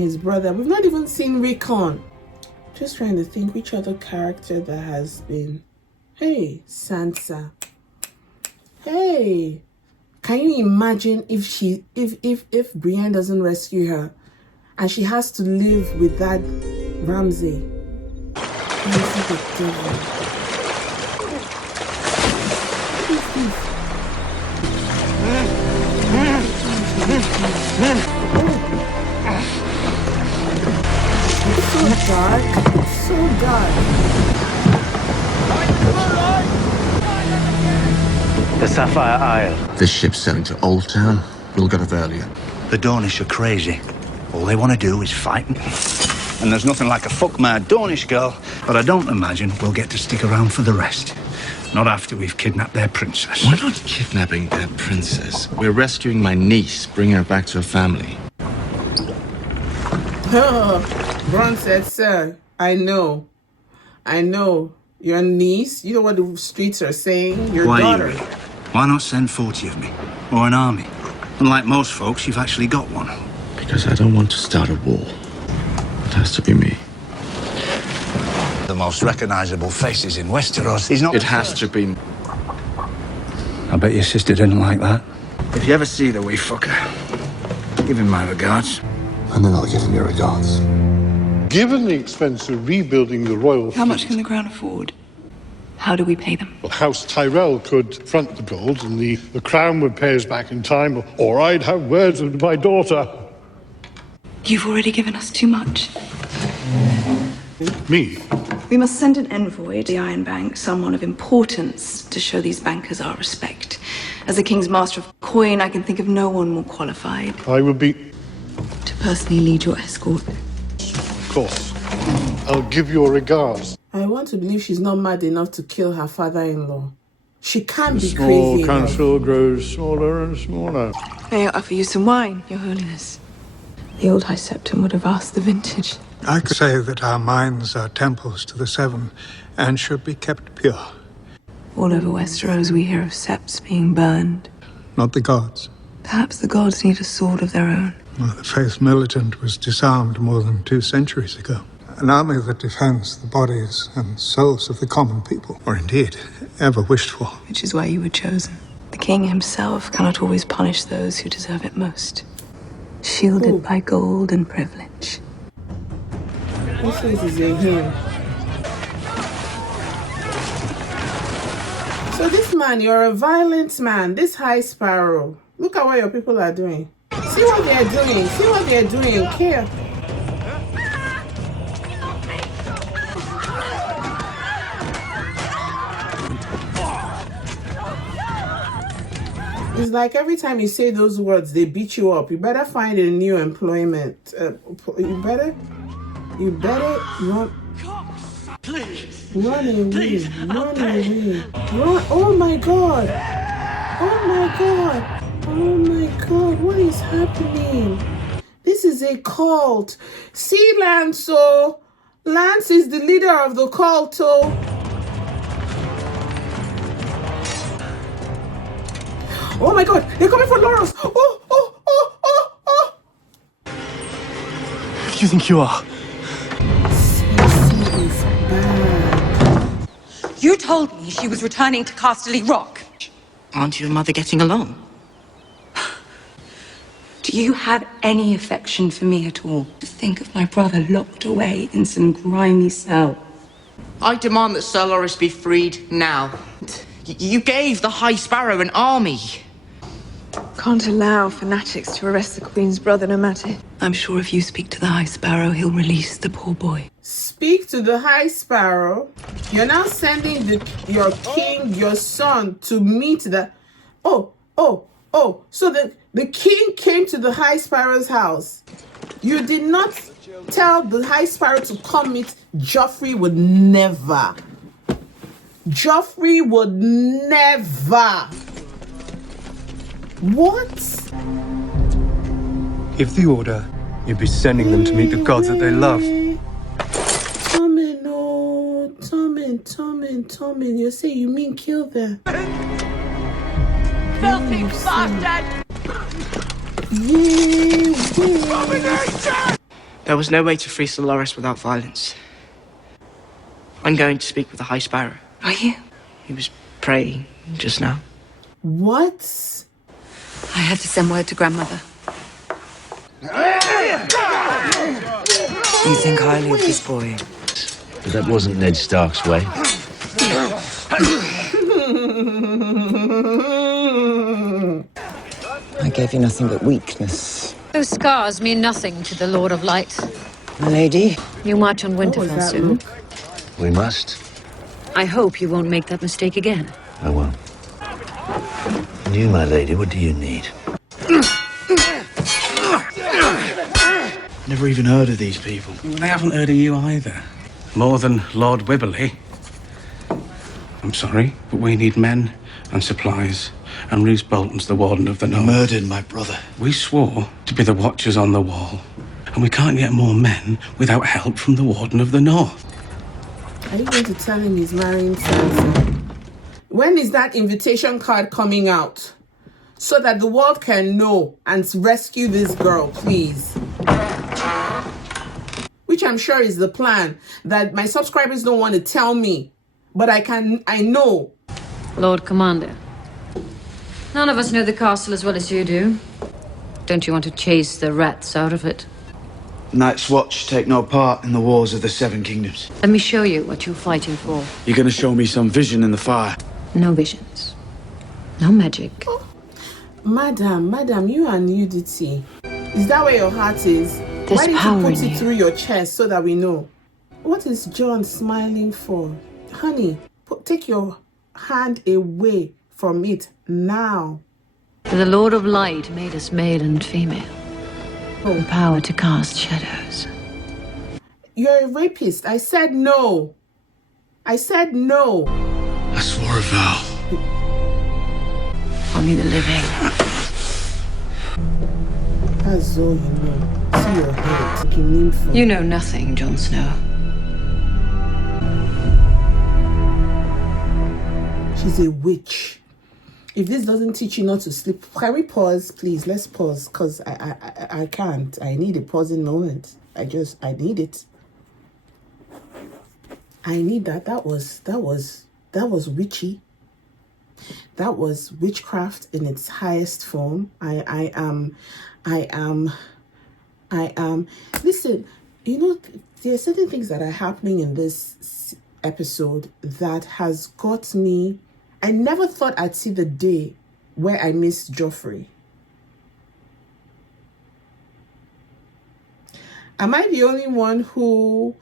his brother. We've not even seen Rickon. Just trying to think which other character that has been. Hey, Sansa. Hey, can you imagine if Brienne doesn't rescue her and she has to live with that Ramsay? He's the devil. What is this? It's so dark. It's so dark. The Sapphire Isle. This ship's sailing to Old Town. We'll get off earlier. The Dornish are crazy. All they want to do is fight. And there's nothing like a fuck-mad Dornish girl, but I don't imagine we'll get to stick around for the rest. Not after we've kidnapped their princess. We're not kidnapping their princess. We're rescuing my niece, bringing her back to her family. Bronn said, sir, I know. Your niece, you know what the streets are saying? Your daughter. Why not send 40 of me? Or an army? Unlike most folks, you've actually got one. Because I don't want to start a war. It has to be me. The most recognizable faces in Westeros. He's not. It has to be. I bet your sister didn't like that. If you ever see the wee fucker, give him my regards. And then I'll give him your regards. Given the expense of rebuilding the royal How much can the Crown afford? How do we pay them? House Tyrell could front the gold and the Crown would pay us back in time, or I'd have words with my daughter. You've already given us too much. Me? We must send an envoy to the Iron Bank, someone of importance, to show these bankers our respect. As the King's Master of Coin, I can think of no one more qualified. I would be... To personally lead your escort. Of course. I'll give your regards. I want to believe she's not mad enough to kill her father-in-law. She can't be Small crazy council grows smaller and smaller. May I offer you some wine, Your Holiness? The old High Septon would have asked the vintage. I could say that our minds are temples to the Seven and should be kept pure. All over Westeros we hear of septs being burned. Not the gods. Perhaps the gods need a sword of their own. Well, the Faith Militant was disarmed more than 2 centuries ago. An army that defends the bodies and souls of the common people, or indeed, ever wished for. Which is why you were chosen. The king himself cannot always punish those who deserve it most. Shielded by gold and privilege. What is in here? So this man, you're a violent man. This High Sparrow. Look at what your people are doing. See what they're doing. See what they're doing. Care. It's like every time you say those words, they beat you up. You better find a new employment. You better run. Please. Run away. Please, Run away. Run. Oh my God. Oh my God. Oh my God. What is happening? This is a cult. See, Lance. So Lance is the leader of the cult. So. Oh my God, they're coming for Loros. Oh. Who do you think you are? Cersei is back. You told me she was returning to Casterly Rock. Aren't you and Mother getting along? Do you have any affection for me at all? To think of my brother locked away in some grimy cell. I demand that Sir Loras be freed now. You gave the High Sparrow an army. Can't allow fanatics to arrest the Queen's brother, no matter. I'm sure if you speak to the High Sparrow, he'll release the poor boy. Speak to the High Sparrow. You're now sending your king, your son, to meet the... Oh. So the king came to the High Sparrow's house. You did not tell the High Sparrow to come meet. Joffrey would never. Joffrey would never. What? Give the order. You'd be sending them to meet the gods that they love. Tommen. You say you mean kill them. Filthy bastard! There was no way to free Solaris without violence. I'm going to speak with the High Sparrow. Are you? He was praying just now. What? I had to send word to grandmother. You think highly of this boy? But that wasn't Ned Stark's way. I gave you nothing but weakness. Those scars mean nothing to the Lord of Light. My lady? You march on What was Winterfell that soon. look? We must. I hope you won't make that mistake again. I won't. And you, my lady, what do you need? Never even heard of these people. They haven't heard of you either. More than Lord Wibberley. I'm sorry, but we need men and supplies. And Roose Bolton's the Warden of the North. Murdered my brother. We swore to be the Watchers on the Wall. And we can't get more men without help from the Warden of the North. Are you going to tell him he's marrying Cersei? When is that invitation card coming out? So that the world can know and rescue this girl, please. Which I'm sure is the plan that my subscribers don't want to tell me. But I know. Lord Commander, none of us know the castle as well as you do. Don't you want to chase the rats out of it? Night's Watch take no part in the wars of the Seven Kingdoms. Let me show you what you're fighting for. You're gonna show me some vision in the fire. No visions. No magic. Madam, you are nudity. Is that where your heart is? There's Why did you power put in it you. through your chest so that we know? What is Jon smiling for? Honey, take your hand away from it now. The Lord of Light made us male and female. Oh. The power to cast shadows. You're a rapist. I said no. I said no. I swore a vow. Only the living. That's all you know. See your head. You need food. You know nothing, Jon Snow. She's a witch. If this doesn't teach you not to sleep, can we pause, please? Let's pause, because I can't. I need a pausing moment. I need it. I need that. That was witchy. That was witchcraft in its highest form. I am. Listen, you know, there are certain things that are happening in this episode that has got me. I never thought I'd see the day where I missed Joffrey. Am I the only one who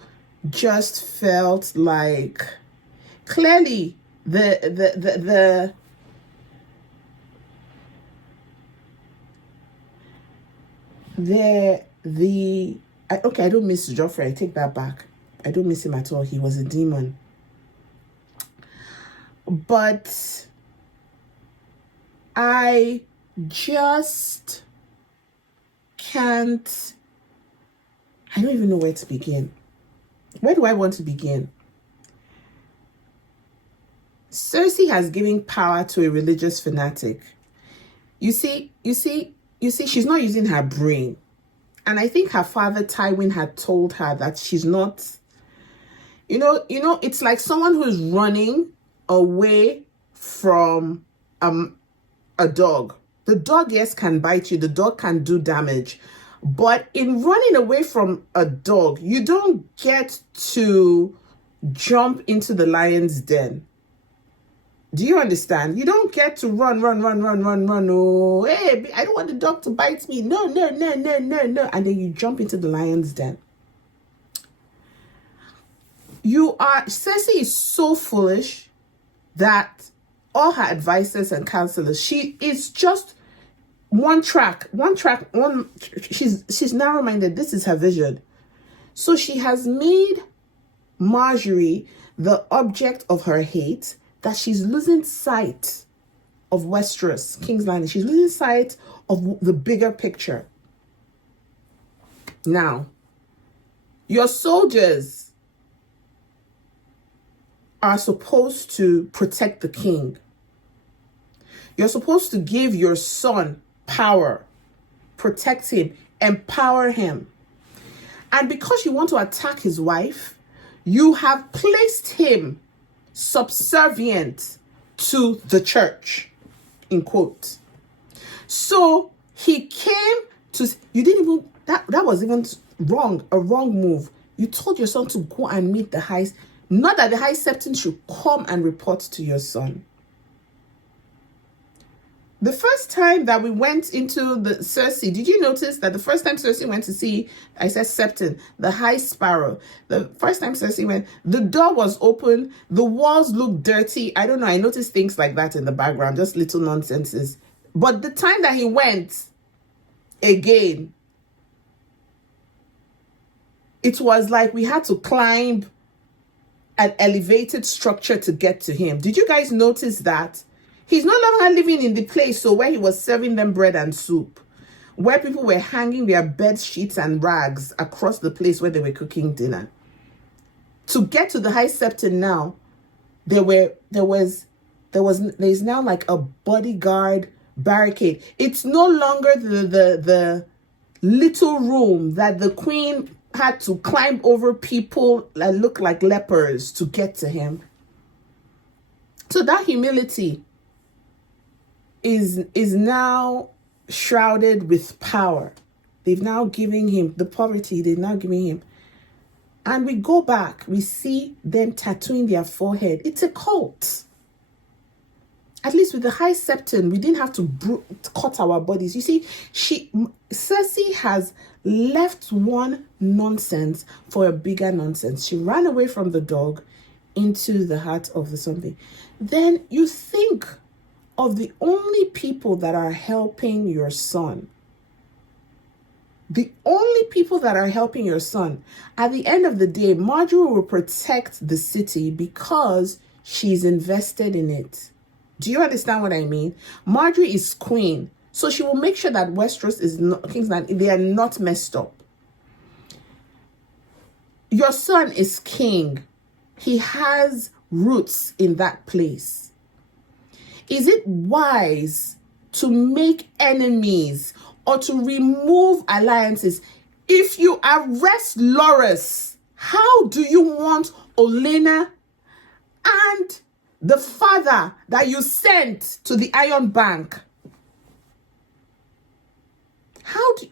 just felt like clearly okay, I don't miss Joffrey. I take that back. I don't miss him at all. He was a demon. But I just can't. I don't even know where to begin. Where do I want to begin? Cersei has given power to a religious fanatic. You see, she's not using her brain. And I think her father, Tywin, had told her that she's not, you know, it's like someone who's running away from a dog. The dog, yes, can bite you. The dog can do damage. But in running away from a dog, you don't get to jump into the lion's den. Do you understand? You don't get to run. Oh, hey, I don't want the dog to bite me. No. And then you jump into the lion's den. Cersei is so foolish that all her advisors and counselors, she is just one track. She's narrow-minded. This is her vision. So she has made Marjorie the object of her hate, that she's losing sight of Westeros, King's Landing. She's losing sight of the bigger picture. Now, your soldiers are supposed to protect the king. You're supposed to give your son power, protect him, empower him. And because you want to attack his wife, you have placed him subservient to the church, in quote. So he came to, you didn't even, that was even wrong, a wrong move. You told your son to go and meet the high, not that the high septon should come and report to your son. The first time that we went into the Cersei, did you notice that the first time Cersei went to see, I said septon, the High Sparrow, the first time Cersei went, the door was open, the walls looked dirty. I don't know, I noticed things like that in the background, just little nonsenses. But the time that he went again, it was like we had to climb an elevated structure to get to him. Did you guys notice that? He's no longer living in the place where he was serving them bread and soup, where people were hanging their bed sheets and rags across the place where they were cooking dinner. To get to the High Septon now, there's now like a bodyguard barricade. It's no longer the little room that the queen had to climb over people that look like lepers to get to him. So that humility is now shrouded with power. They've now given him the poverty, they've now given him. And we go back, we see them tattooing their forehead. It's a cult. At least with the High Septon, we didn't have to cut our bodies. You see, Cersei has left one nonsense for a bigger nonsense. She ran away from the dog into the heart of the something. Then you think of the only people that are helping your son. The only people that are helping your son. At the end of the day, Marjorie will protect the city because she's invested in it. Do you understand what I mean? Marjorie is queen, so she will make sure that Westeros is not, King's Landing, they are not messed up. Your son is king. He has roots in that place. Is it wise to make enemies or to remove alliances? If you arrest Loras, how do you want Olenna and the father that you sent to the Iron Bank?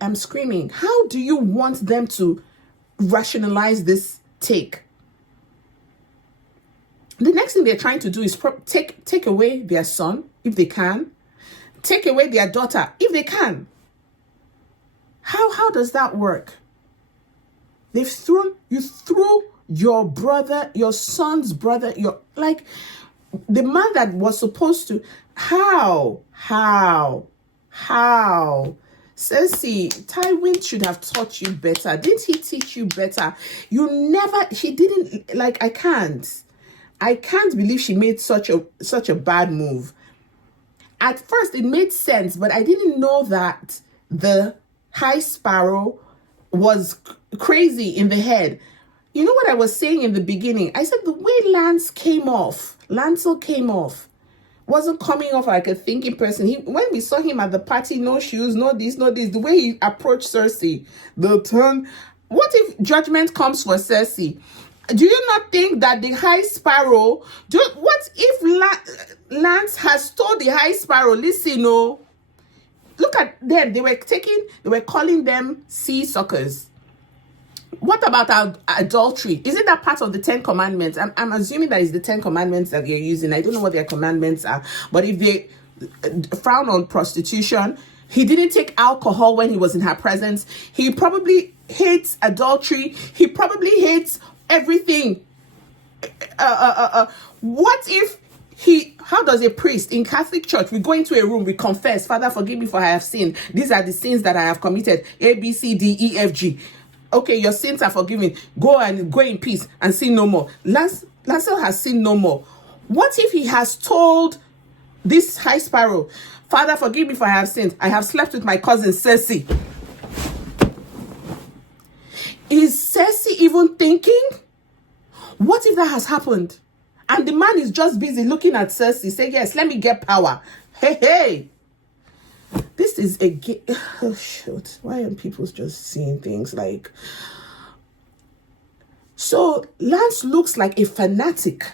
I'm screaming. How do you want them to rationalize this take? The next thing they're trying to do is take away their son, if they can. Take away their daughter, if they can. How does that work? You threw your brother, your son's brother, the man that was supposed to. How? Cersei, Tywin should have taught you better. Didn't he teach you better? She didn't, I can't believe she made such a bad move. At first, it made sense, but I didn't know that the High Sparrow was crazy in the head. You know what I was saying in the beginning? I said the way Lancel came off, wasn't coming off like a thinking person. When we saw him at the party, no shoes, no this, the way he approached Cersei, the turn. What if judgment comes for Cersei? Do you not think that the High Sparrow, what if Lance has told the High Sparrow, listen, look at them, they were calling them sea suckers. What about adultery? Isn't that part of the 10 commandments? I'm assuming that is the 10 commandments that they're using. I don't know what their commandments are, but if they frown on prostitution, he didn't take alcohol when he was in her presence. He probably hates adultery. He probably hates everything. What if how does a priest in Catholic Church, we go into a room, we confess, Father, forgive me for I have sinned. These are the sins that I have committed. A, B, C, D, E, F, G. Okay, your sins are forgiven. Go in peace and sin no more. Lancel has sinned no more. What if he has told this High Sparrow, Father, forgive me for I have sinned. I have slept with my cousin Cersei. Is Cersei even thinking? What if that has happened? And the man is just busy looking at Cersei, saying, yes, let me get power. Hey. This is a... Oh, shoot. Why aren't people just seeing things like... So Lance looks like a fanatic.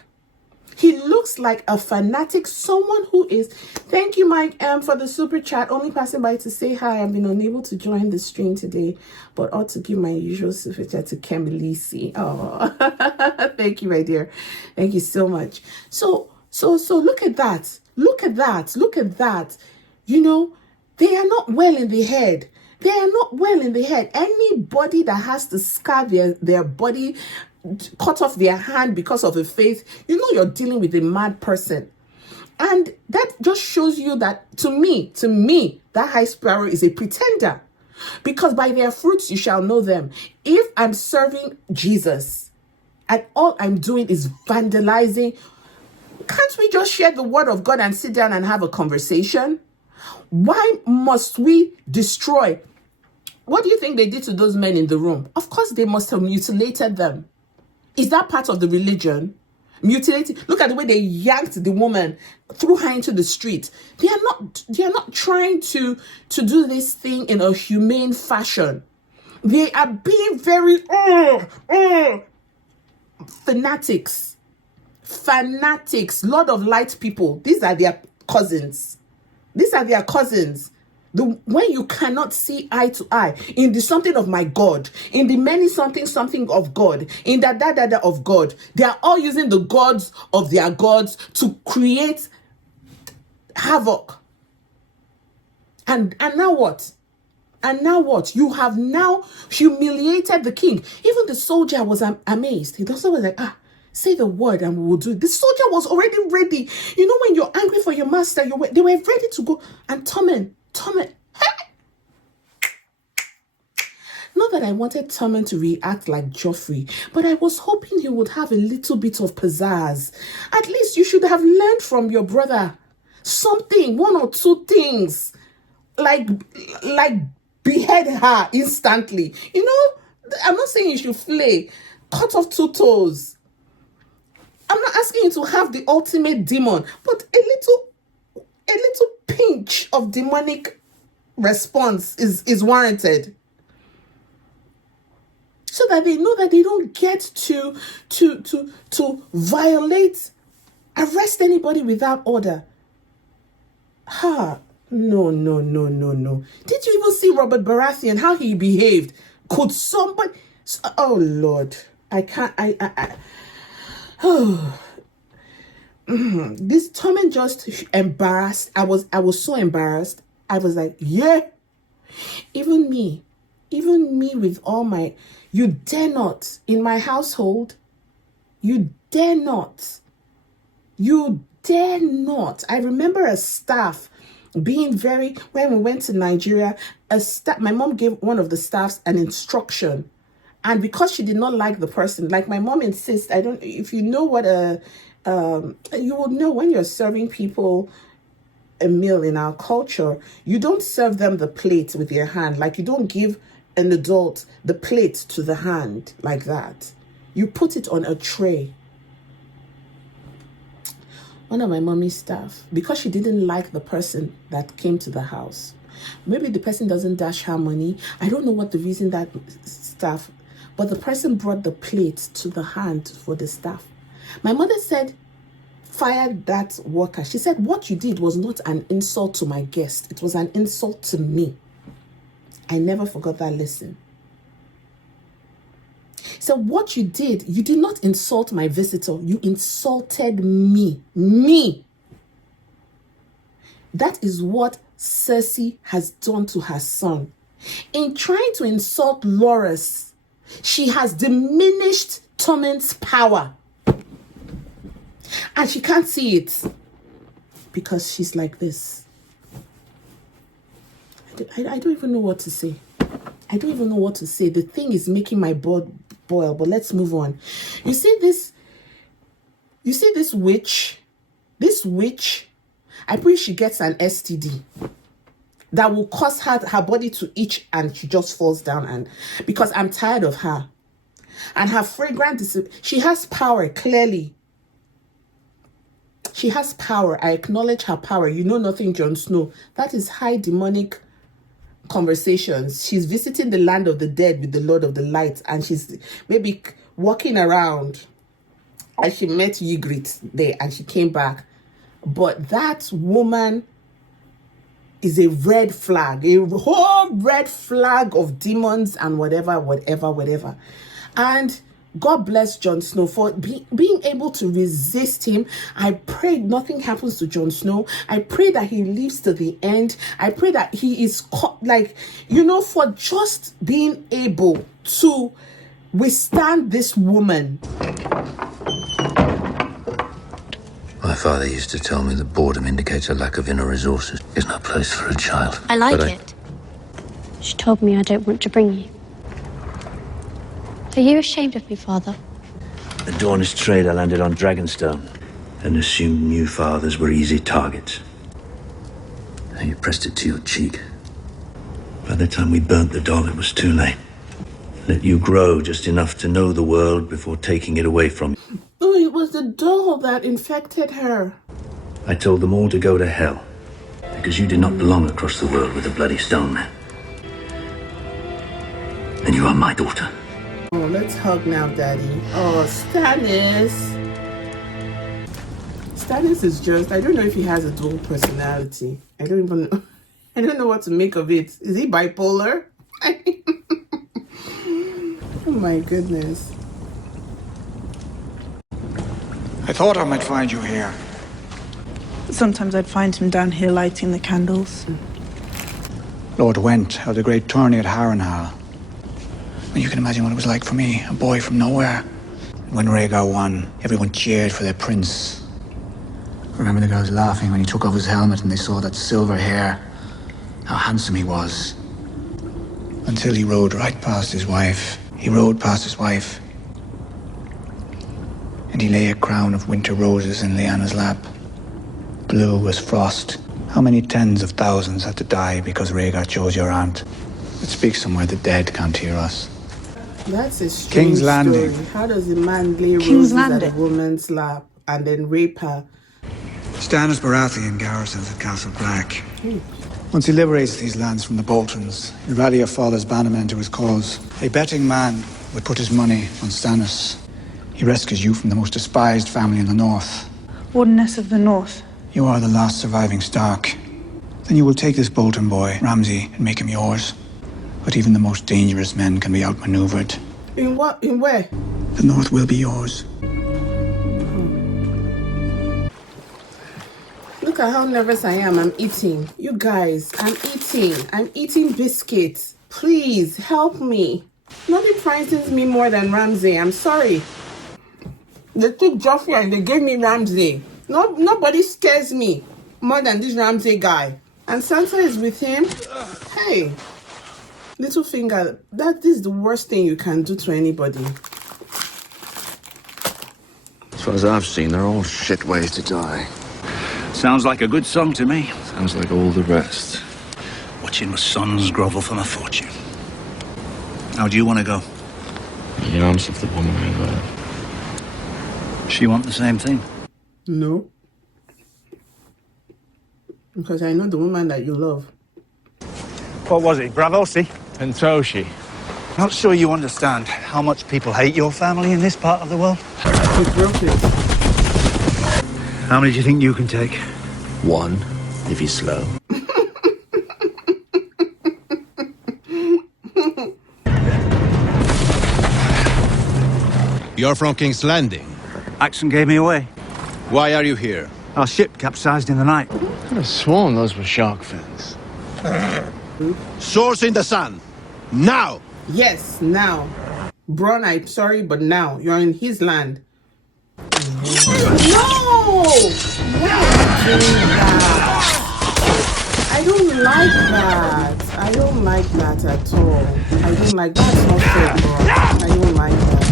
He looks like a fanatic, someone who is... Thank you, Mike M, for the super chat. Only passing by to say hi. I've been unable to join the stream today, but ought to give my usual super chat to Kemi Reacts. Oh, thank you, my dear. Thank you so much. So look at that. Look at that. Look at that. You know, they are not well in the head. They are not well in the head. Anybody that has to scar their body, cut off their hand because of a faith, you know you're dealing with a mad person. And that just shows you that, to me, that High Sparrow is a pretender. Because by their fruits you shall know them. If I'm serving Jesus and all I'm doing is vandalizing, can't we just share the word of God and sit down and have a conversation? Why must we destroy? What do you think they did to those men in the room? Of course they must have mutilated them. Is that part of the religion? Mutilating. Look at the way they yanked the woman, threw her into the street. They are not trying to do this thing in a humane fashion. They are being very fanatics. Lord of Light people. These are their cousins. When you cannot see eye to eye in the something of my God, in the many something of God, in the of God, they are all using the gods of their gods to create havoc. And now what? And now what? You have now humiliated the king. Even the soldier was amazed. He also was like, say the word and we will do it. The soldier was already ready. You know, when you're angry for your master, they were ready to go. And Tommen, not that I wanted Tommen to react like Joffrey, but I was hoping he would have a little bit of pizzazz. At least you should have learned from your brother something, one or two things, like behead her instantly. You know, I'm not saying you should flay, cut off 2 toes. I'm not asking you to have the ultimate demon, but a little pinch of demonic response is warranted, so that they know that they don't get to violate, arrest anybody without order. No. Did you even see Robert Baratheon, how he behaved? Could somebody... Oh Lord, I can't... This Tommen just embarrassed. I was so embarrassed. I was like, yeah. Even me with all my... You dare not, in my household, you dare not. I remember a staff being very... When we went to Nigeria, my mom gave one of the staffs an instruction. And because she did not like the person, like my mom insists, if you know what you will know when you're serving people a meal in our culture, you don't serve them the plate with your hand. Like, you don't give an adult the plate to the hand like that. You put it on a tray. One of my mommy's staff, because she didn't like the person that came to the house, maybe the person doesn't dash her money. I don't know what the reason that staff... But the person brought the plate to the hand for the staff. My mother said, fire that worker. She said, what you did was not an insult to my guest. It was an insult to me. I never forgot that lesson. So what you did not insult my visitor. You insulted me. Me. That is what Cersei has done to her son. In trying to insult Loras, she has diminished Tommen's power. And she can't see it because she's like this. I don't even know what to say. The thing is making my blood boil, but let's move on. You see this witch? This witch, I pray she gets an STD that will cause her body to itch and she just falls down, and because I'm tired of her. And her fragrance, she has power, clearly. She has power. I acknowledge her power. You know nothing, Jon Snow. That is high demonic conversations. She's visiting the land of the dead with the Lord of the Light, and she's maybe walking around and she met Ygritte there and she came back. But that woman is a red flag, a whole red flag of demons and whatever. And God bless Jon Snow for being able to resist him. I pray nothing happens to Jon Snow. I pray that he lives to the end. I pray that he is for just being able to withstand this woman. My father used to tell me that boredom indicates a lack of inner resources. It's no place for a child. I like it. She told me I don't want to bring you. Are you ashamed of me, Father? The Dornish trader landed on Dragonstone and assumed new fathers were easy targets. And you pressed it to your cheek. By the time we burnt the doll, it was too late. Let you grow just enough to know the world before taking it away from you. Oh, it was the doll that infected her. I told them all to go to hell, because you did not belong across the world with a bloody stone man. And you are my daughter. Oh, let's hug now, Daddy. Oh, Stannis. Stannis is just, I don't know if he has a dual personality. I don't know what to make of it. Is he bipolar? Oh my goodness. I thought I might find you here. Sometimes I'd find him down here lighting the candles. Lord Went held a great tourney at Harrenhal. You can imagine what it was like for me, a boy from nowhere. When Rhaegar won, everyone cheered for their prince. I remember the girls laughing when he took off his helmet and they saw that silver hair, how handsome he was. Until he rode right past his wife. He rode past his wife. And he lay a crown of winter roses in Lyanna's lap. Blue as frost. How many tens of thousands had to die because Rhaegar chose your aunt? It speaks somewhere the dead can't hear us. That's a strange King's Landing. story. How does a man lay roses at a woman's lap and then rape her? Stannis Baratheon garrisons at Castle Black. Once he liberates these lands from the Boltons, he'll rally your father's bannermen to his cause. A betting man would put his money on Stannis. He rescues you from the most despised family in the North. Wardeness of the North. You are the last surviving Stark. Then you will take this Bolton boy, Ramsay, and make him yours. But even the most dangerous men can be outmaneuvered. In what? In where? The North will be yours. Look at how nervous I am. I'm eating. You guys, I'm eating. I'm eating biscuits. Please help me. Nothing frightens me more than Ramsay. I'm sorry. They took Joffrey and they gave me Ramsay. Nobody scares me more than this Ramsay guy. And Sansa is with him. Hey. Littlefinger, that is the worst thing you can do to anybody. As far as I've seen, they're all shit ways to die. Sounds like a good song to me. Sounds like all the rest. Watching my sons grovel for my fortune. How do you want to go? In the arms of the woman I love. She want the same thing? No. Because I know the woman that you love. What was it, Bravosi? Pentoshi. Not sure you understand how much people hate your family in this part of the world. You broke it. How many do you think you can take? One, if he's slow. You're from King's Landing. Axon gave me away. Why are you here? Our ship capsized in the night. I could have sworn those were shark fins. Swords in the sun. Now! Yes, now. Bronn, I'm sorry, but now. You're in his land. No! Why are you doing that? I don't like that. I don't like that at all. I don't like that. That's not fair, Bronn. I don't like that.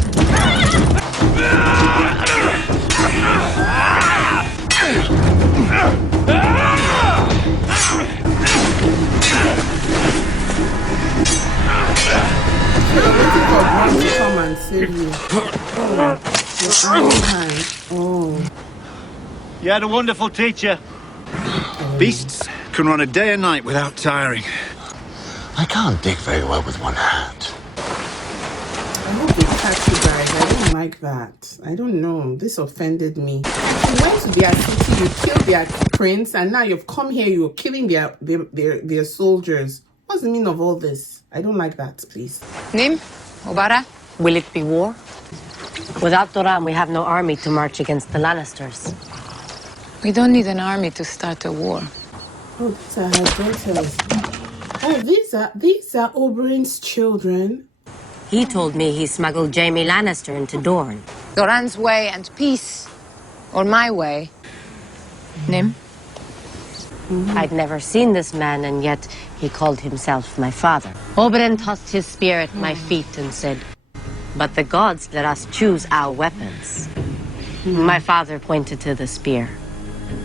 You're waiting for Bronn to come and save you. Oh, your iron hand. Oh. You had a wonderful teacher. Beasts can run a day and night without tiring. I can't dig very well with one hand. I hope they at you guys. I don't like that. I don't know. This offended me. You went to their city, you killed their prince, and now you've come here, you're killing their soldiers. What's the meaning of all this? I don't like that, please. Nim? Obara? Will it be war? Without Doran, we have no army to march against the Lannisters. We don't need an army to start a war. Oh, these are her daughters. Oh, these are Oberyn's children. He told me he smuggled Jaime Lannister into Dorne. Doran's way and peace. Or my way. Nim? I'd never seen this man, and yet he called himself my father. Oberyn tossed his spear at my feet and said, "But the gods let us choose our weapons." My father pointed to the spear,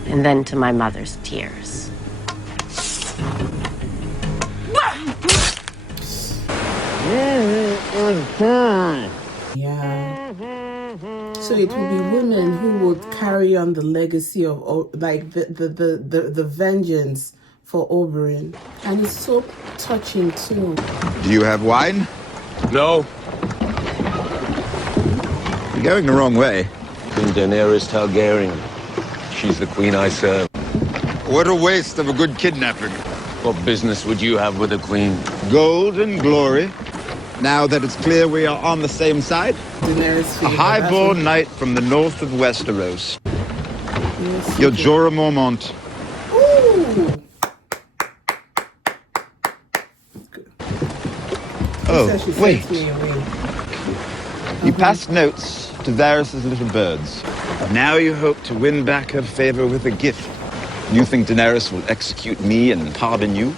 and then to my mother's tears. Yeah. So it will be women who would carry on the legacy of like the vengeance for Oberyn. And it's so touching too. Do you have wine? No. You're going the wrong way. Queen Daenerys Targaryen. She's the queen I serve. What a waste of a good kidnapping. What business would you have with a queen? Gold and glory. Now that it's clear we are on the same side. Daenerys A high-born knight from the north of Westeros. Yes, Your Jorah Mormont. Ooh. Oh, wait. You passed notes to Varys' little birds. Now you hope to win back her favor with a gift. You think Daenerys will execute me and pardon you?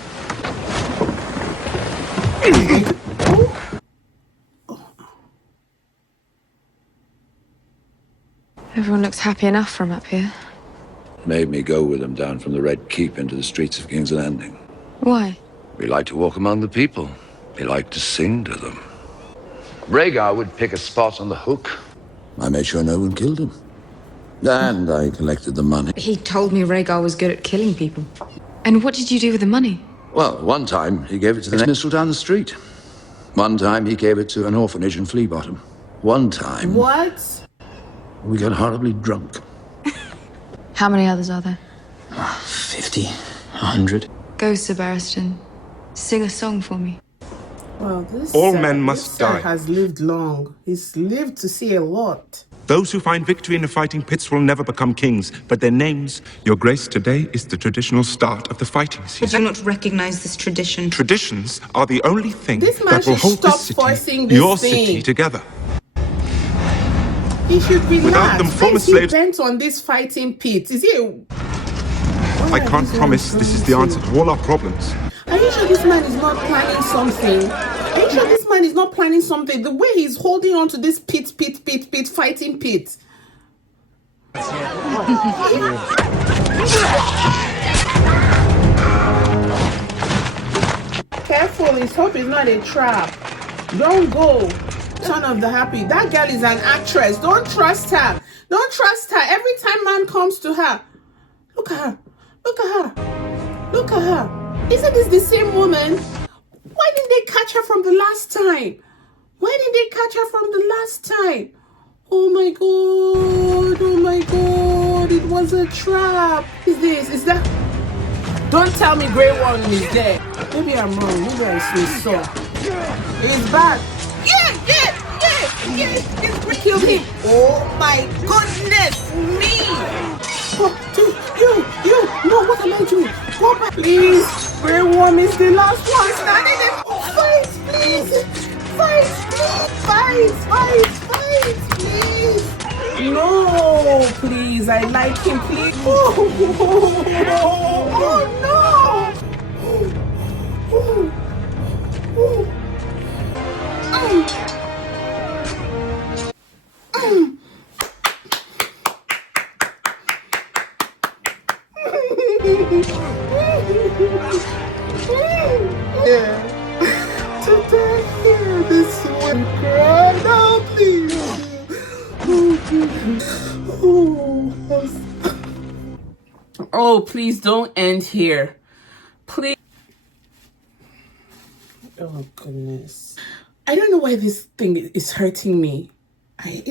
Everyone looks happy enough from up here. Made me go with them down from the Red Keep into the streets of King's Landing. Why? We like to walk among the people. We like to sing to them. Rhaegar would pick a spot on the hook. I made sure no one killed him. And I collected the money. He told me Rhaegar was good at killing people. And what did you do with the money? Well, one time he gave it to the minstrel down the street. One time he gave it to an orphanage in Flea Bottom. One time... What? We got horribly drunk. How many others are there? 50, 100. Go, Sir Barristan. Sing a song for me. Well, this All men must die. Has lived long. He's lived to see a lot. Those who find victory in the fighting pits will never become kings, but their names, Your Grace, today is the traditional start of the fighting season. I do not recognize this tradition. Traditions are the only thing This man that will should hold stop this forcing city, this your thing. city, together. He should relax. Without them, former Why is he slaves- bent on this fighting pit? Is he a... I can't promise this is the answer to all our problems. Are you sure this man is not planning something? Are you sure this man is not planning something? The way he's holding on to this pit, fighting pit. Careful, let's hope it's not a trap. Don't go. Son of the Harpy. That girl is an actress. Don't trust her. Don't trust her. Every time man comes to her. Look at her. Look at her. Look at her. Isn't this the same woman? Why didn't they catch her from the last time? Why didn't they catch her from the last time? Oh my god. Oh my god. It was a trap. Is that? Don't tell me Grey Worm is there. Maybe I'm wrong. Maybe I saw. He's back. Yeah. It's killed him. Oh my goodness me. Oh, you. No, what am I doing? Go back, please. Grey Worm is the last one standing there. Fight, please. Fight, please. No, please. I like him, please. Oh no. This one cried out, please. Oh, please don't end here. Please. Oh, goodness. I don't know why this thing is hurting me. I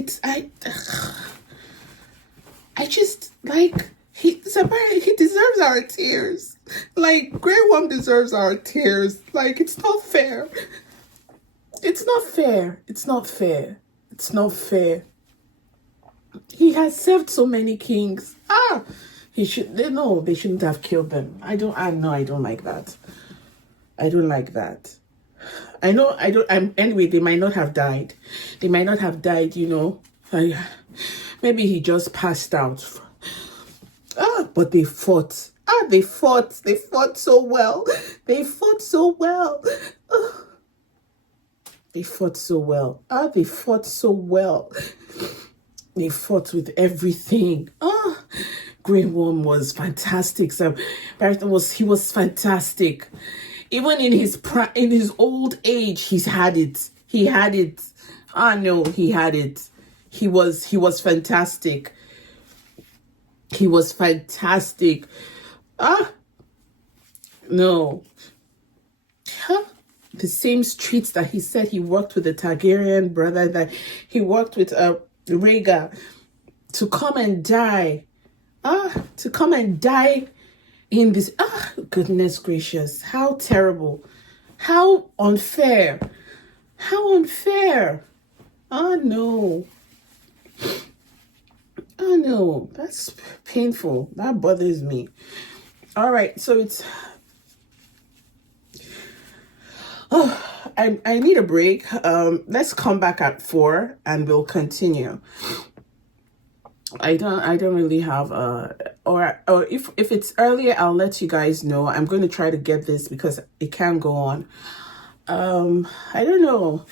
just like he deserves our tears. Like Grey Worm deserves our tears. Like it's not fair. It's not fair. It's not fair. It's not fair. He has served so many kings. They shouldn't have killed them. I don't like that. I don't like that. Anyway, they might not have died. They might not have died, maybe he just passed out. But they fought. They fought so well. They fought so well. They fought so well. They fought so well. They fought with everything. Grey Worm was fantastic. He was fantastic. Even in his old age, he had it. He had it. No, he had it. He was fantastic. He was fantastic. No. The same streets that he said he worked with the Targaryen brother, that he worked with Rhaegar to come and die. To come and die in this. Goodness gracious. How terrible. How unfair. How unfair. No. No. That's painful. That bothers me. All right. So it's... I need a break. Let's come back at 4 and we'll continue. I don't really have or if it's earlier, I'll let you guys know. I'm going to try to get this because it can go on. I don't know.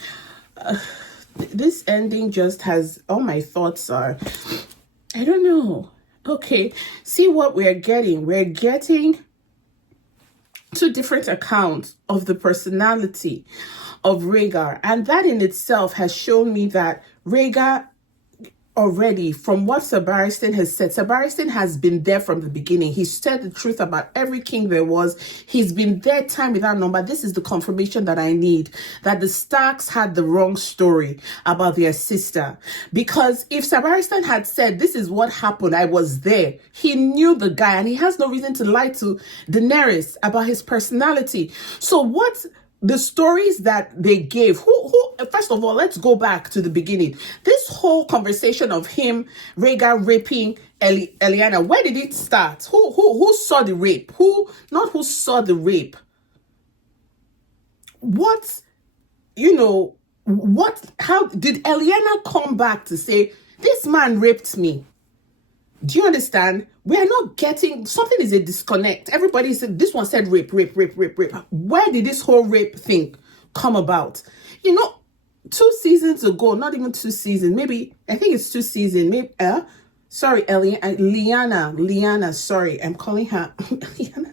This ending just has all my thoughts are. I don't know. Okay, see what we're getting. We're getting 2 different accounts of the personality of Rhaegar, and that in itself has shown me that Rhaegar already, from what Sir Barristan has said, Sir Barristan has been there from the beginning. He said the truth about every king there was. He's been there time without number. This is the confirmation that I need, that the Starks had the wrong story about their sister. Because if Sir Barristan had said, this is what happened, I was there, he knew the guy, and he has no reason to lie to Daenerys about his personality. So what... the stories that they gave, first of all, let's go back to the beginning. This whole conversation of him, Rhaegar raping Lyanna, where did it start? Who saw the rape? Who saw the rape? How did Lyanna come back to say, this man raped me? Do you understand? We are not getting, something is a disconnect. Everybody said, this one said rape. Where did this whole rape thing come about? 2 seasons ago, not even 2 seasons, maybe, I think it's 2 seasons, maybe, Lyanna, sorry, I'm calling her,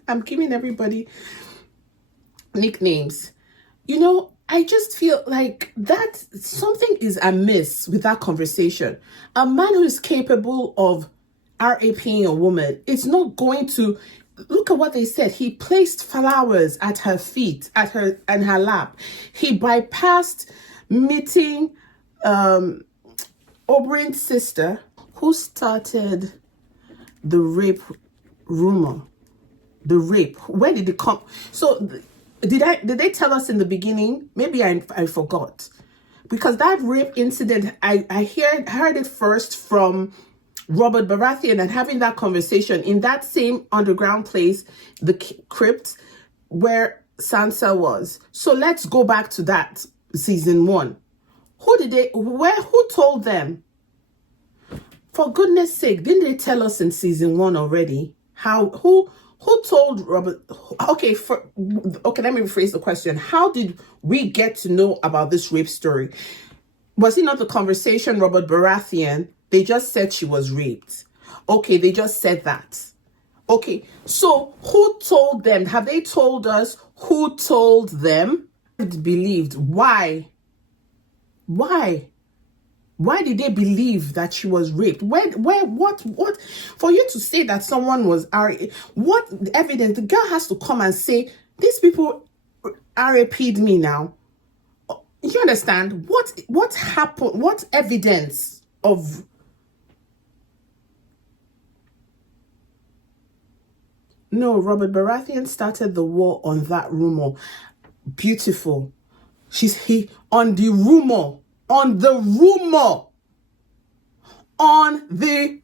I'm giving everybody nicknames. I just feel like that something is amiss with that conversation. A man who is capable of raping a woman, it's not going to... Look at what they said. He placed flowers at her feet, and her lap. He bypassed meeting Oberyn's sister, who started the rape rumor. The rape. Where did it come? So did they tell us in the beginning? Maybe I forgot. Because that rape incident, I heard it first from Robert Baratheon, and having that conversation in that same underground place, the crypt where Sansa was. So let's go back to that season 1. Who told them? For goodness sake, didn't they tell us in season 1 already? Who told Robert? Okay, let me rephrase the question. How did we get to know about this rape story? Was it not the conversation Robert Baratheon? They just said she was raped. Okay, they just said that. Okay, so who told them? Have they told us who told them? Believed. Why? Why did they believe that she was raped? What? For you to say that someone was what evidence? The girl has to come and say, these people RAP'd me now. You understand? What happened? What evidence of... No, Robert Baratheon started the war on that rumor. Beautiful. On the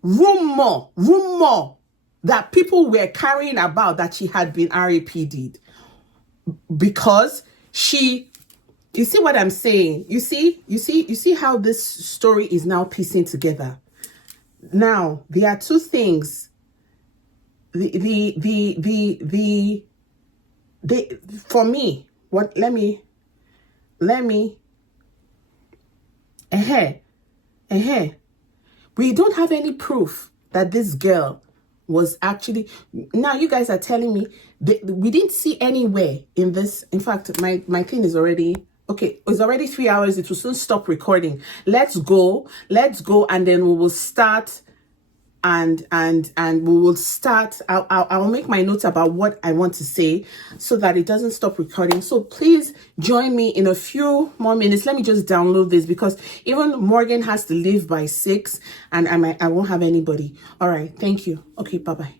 rumor that people were carrying about that she had been RAPD'd. Because she... You see what I'm saying? You see how this story is now piecing together. Now, there are two things. For me, what, let me, we don't have any proof that this girl was actually... Now you guys are telling me that we didn't see anywhere in this. In fact, my thing is already... Okay, it's already 3 hours. It will soon stop recording. Let's go, and then we will start... And we will start. I'll make my notes about what I want to say so that it doesn't stop recording. So please join me in a few more minutes. Let me just download this because even Morgan has to leave by 6 and I won't have anybody. All right, thank you. Okay, bye-bye.